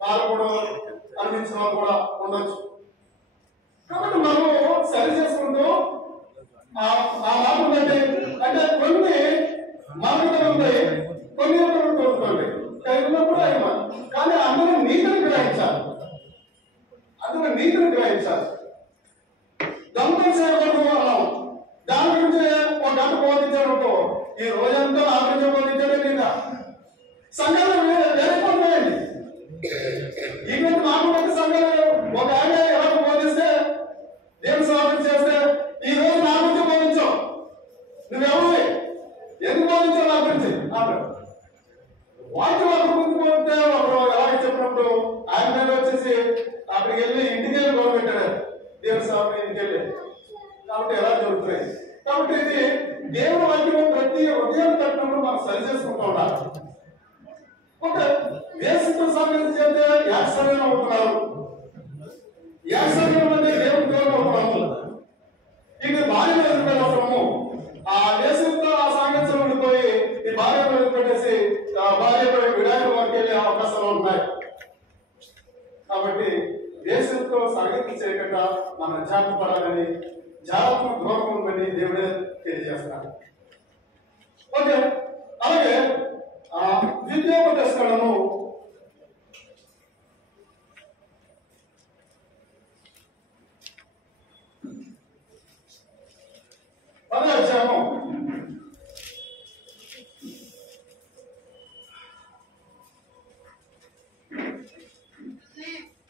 బాధపడు అనిపించిన వాళ్ళు కూడా ఉండొచ్చు. కాబట్టి మనము సరి చేసుకుంటూ ఆ మార్పు బట్టి అంటే కొన్ని మార్పులు ఉంటాయి, కొన్ని తోడుకోండి ఉన్నప్పుడు ఆయన కానీ అందరూ నీతిని గ్రహించాలి, అందరూ నీతిని గ్రహించాలి. దొంగలు చేయకూడదు అన్నాం, దాని గురించి ఒక గంట బోధించాడు, ఈ రోజంతా నా గురించి బోధించాడే మీద సంఘాలు వేరేపోతున్నాయండి. ఈరోజు నాకు ఒక సంఘాలు ఒక ఆయన ఎలా బోధిస్తే దేవుని సమాధానం చేస్తే ఈ రోజు నా గురించి బోధించావు, నువ్వెవరు ఎందుకు బోధించావు నా గురించి అన్నాడు. వాటి వాళ్ళ గురించి పోతే ఒకరు ఎలాగ చెప్పినప్పుడు ఆయన మీద వచ్చేసి అక్కడికి వెళ్ళి ఇంటికి వెళ్ళి గొడవ పెట్టాడు దేవుని సమాధానం ఇంటికి వెళ్ళి. కాబట్టి ఎలా జరుగుతున్నాయి. కాబట్టి ఇది దేవుని వాక్యం ప్రతి ఉదయం కట్టినప్పుడు మనం సరి చేసుకుంటూ ఉండాలి. ఒక వేసుతో సంబంధించి యాక్సర్యం అవుతున్నారు, యాక్సర్యం అంటే దేవుని దూరం అవుతున్నాము. ఇది భార్య వదిలిపెట్టే అవసరము. ఆ వేసుతో ఆ సాంగత్యం ఉండిపోయి ఈ భార్య వదిలిపెట్టేసి భార్య విడాకుల వరకు వెళ్ళే అవకాశాలు ఉన్నాయి. కాబట్టి వేసుతో సంగతి చేయకుండా మనం జాగ్రత్త పడాలని, జాగ్రత్త దూరం ఉందని దేవుడే తెలియజేస్తాడు. ఓకే, అలాగే ద్వితీయోపదేశకాండము 10వ అధ్యాయము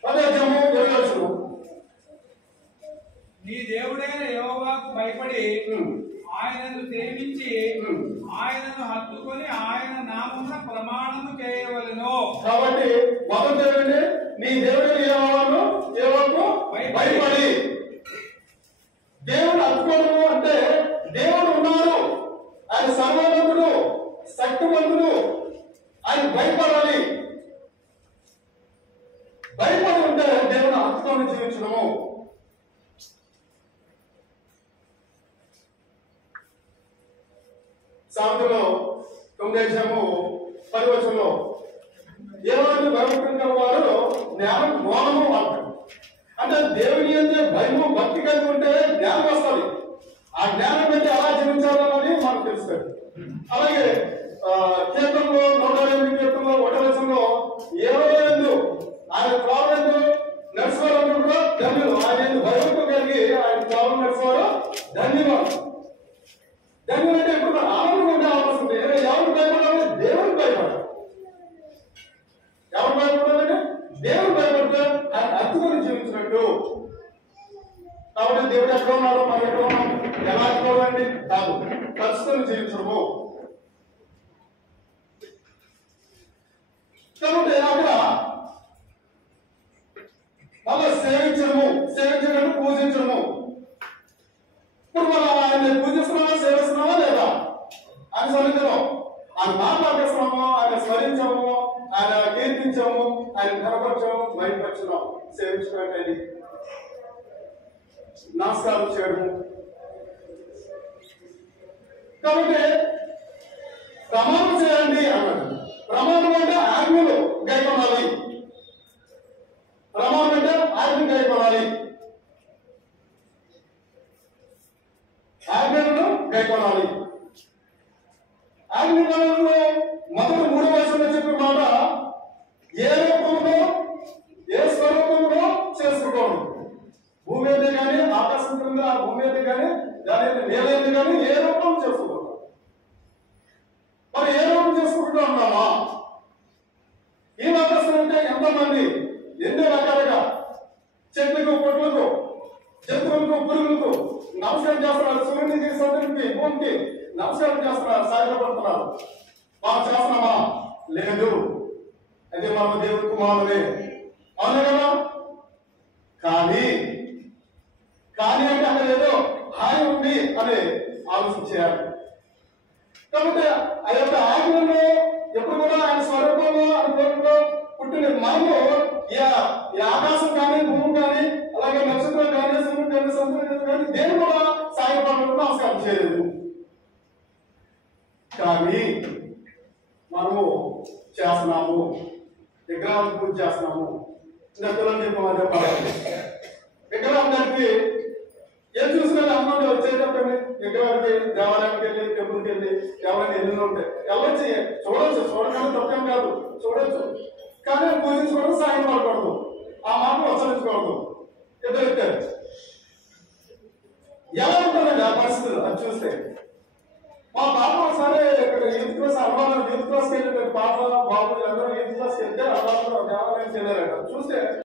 20వ వచనం. నీ దేవుడైన యెహోవాకు భయపడి ఆయనను సేవించి ఆయనను హత్తుకొని ఆయన నామమున ప్రమాణము చేయవలెను. కాబట్టి మొదటి ఏంటంటే నీ దేవుడైన యెహోవాకు భయపడి. దేవుడు హత్తుకోవడము అంటే దేవుడు ఉన్నారు, ఆయన సర్వోన్నతుడు, శక్తివంతుడు, ఆయన భయపడాలి. భయపడి ఉంటే దేవుడు హత్తుకొని జీవించడము. సామెతలో 9వ అధ్యాయము 10వ వచనంలో దేవుని భయపడిన వారు జ్ఞానం మోహము అంటారు. అంటే దేవుని అంటే భయము భక్తి కలిగి ఉంటే జ్ఞానం వస్తుంది. ఆ జ్ఞానం పెట్టి ఎలా జీవించాలని మనకు తెలుస్తుంది. అలాగే కీర్తనలో 108 కీర్తనలో 1వ వచనంలో ఏదో ఆయన త్రావెందు నడుచుకోవాలంటే కూడా ధన్యులు, ఆయన భయంతో కలిగి ఆయన త్రావం నడుచుకోవడం ధన్యవాదం. ధన్యులు అంటే ఎప్పుడు ఆనందంగా ఉండే అవకాశం ఉంది. ఎవరు భయపడాలి? దేవుని భయపడాలి. ఎవరు భయపడాలంటే దేవుడు భయపడితే ఆయన హత్తుకొని జీవించినట్టు. కాబట్టి దేవుడు ఎక్కడ ఉన్నాడో మనం ఎక్కడ ఉన్నాం, ఎలా అనుకోవాలండి కాదు, ఖచ్చితంగా జీవించడము. కాబట్టి అక్కడ మళ్ళీ సేవించడము, సేవించడం పూజించడము. ఇప్పుడు మనం ఆయన పూజిస్తున్నామా, సేవిస్తున్నామా లేదా? ఆయన సన్నిధిలో ఆయన మాట్లాడేస్తున్నాము, ఆయన స్మరించాము, ఆయన కీర్తించాము, ఆయన ఘనపరచాము, బయటపరచడం సేవించడం అంటే నమస్కారం చేయడము. కాబట్టి ప్రమాణం చేయండి అన్నాడు. ప్రమాణం అంటే ఆజ్ఞలు గైకొనాలి. ప్రమాణం అంటే ఆజ్ఞ గైకొనాలి, ఆజ్ఞలను గైకొనాలి. ఆజ్ఞలలో మొదటి 3వ వచనంలో చెప్పిన మాట ఏ రూపంలో ఏ స్వరూపంలో చేసుకోవడం. భూమి అయితే కానీ, ఆకాశం క్రింద భూమి అయితే కానీ, దాని నేలైతే కానీ ఏ రూపం చేసుకోవడం. మరి ఏ రూపం చేసుకుంటూ ఉన్నామా? ఈ ఆకాశం అంటే ఎంతమంది ఎన్నో రకాలుగా చెట్లకు, పొట్లకు, జంతువులకు, పురుగులకు నమస్కారం చేస్తున్నారు. సూర్యునికి, సూర్యునికి, భూమికి నమస్కారం చేస్తున్నారు, సాగిపడుతున్నారు. మనం చేస్తున్నామా? లేదు. అయితే మనం దేవుడి కుమారులే, అవును కదా? కానీ అంటే అక్కడ ఏదో హాయి ఉంది అని ఆలోచించారు. కాబట్టి ఆ యొక్క ఆజ్ఞలో ఎప్పుడు కూడా ఆయన స్వరూపంలో అనుభవంలో పుట్టిన మనము ఈ ఆకాశం కానీ, భూమి కానీ, అలాగే నక్షత్రం కానీ, సూర్యుడు కానీ, సముద్రం కానీ దేని కూడా సాయపడడం నమస్కారం చేయలేదు. కానీ మనము చేస్తున్నాము. విగ్రహాన్ని పూజ చేస్తున్నాము. ఇంకా పిల్లలు చెప్పాము అదే పడాలి. విగ్రహం దానికి ఏం చూసినా అమ్మాయి వచ్చేటప్పుడు విగ్రహానికి దేవాలయానికి వెళ్ళి టెంపుల్కి వెళ్ళి ఎవరైనా ఎన్ని ఉంటాయి వెళ్ళొచ్చి చూడొచ్చు, చూడకుండా తప్పేం కాదు, చూడొచ్చు. కానీ పూజించుకోవడం సాయం పడకూడదు, ఆ మాట ఉచ్చరించకూడదు. ఎదురైతే ఎలా ఉంటుందండి ఆ పరిస్థితులు అది చూస్తే. మా పాప ఒకసారి ఇక్కడ యూత్ క్లాస్ అలవాటు యూత్ క్లాస్కి వెళ్ళి పాప బాబు అందరూ యూత్ క్లాస్కి వెళ్తే అలవాటు దేవాలయానికి వెళ్ళారట. చూస్తే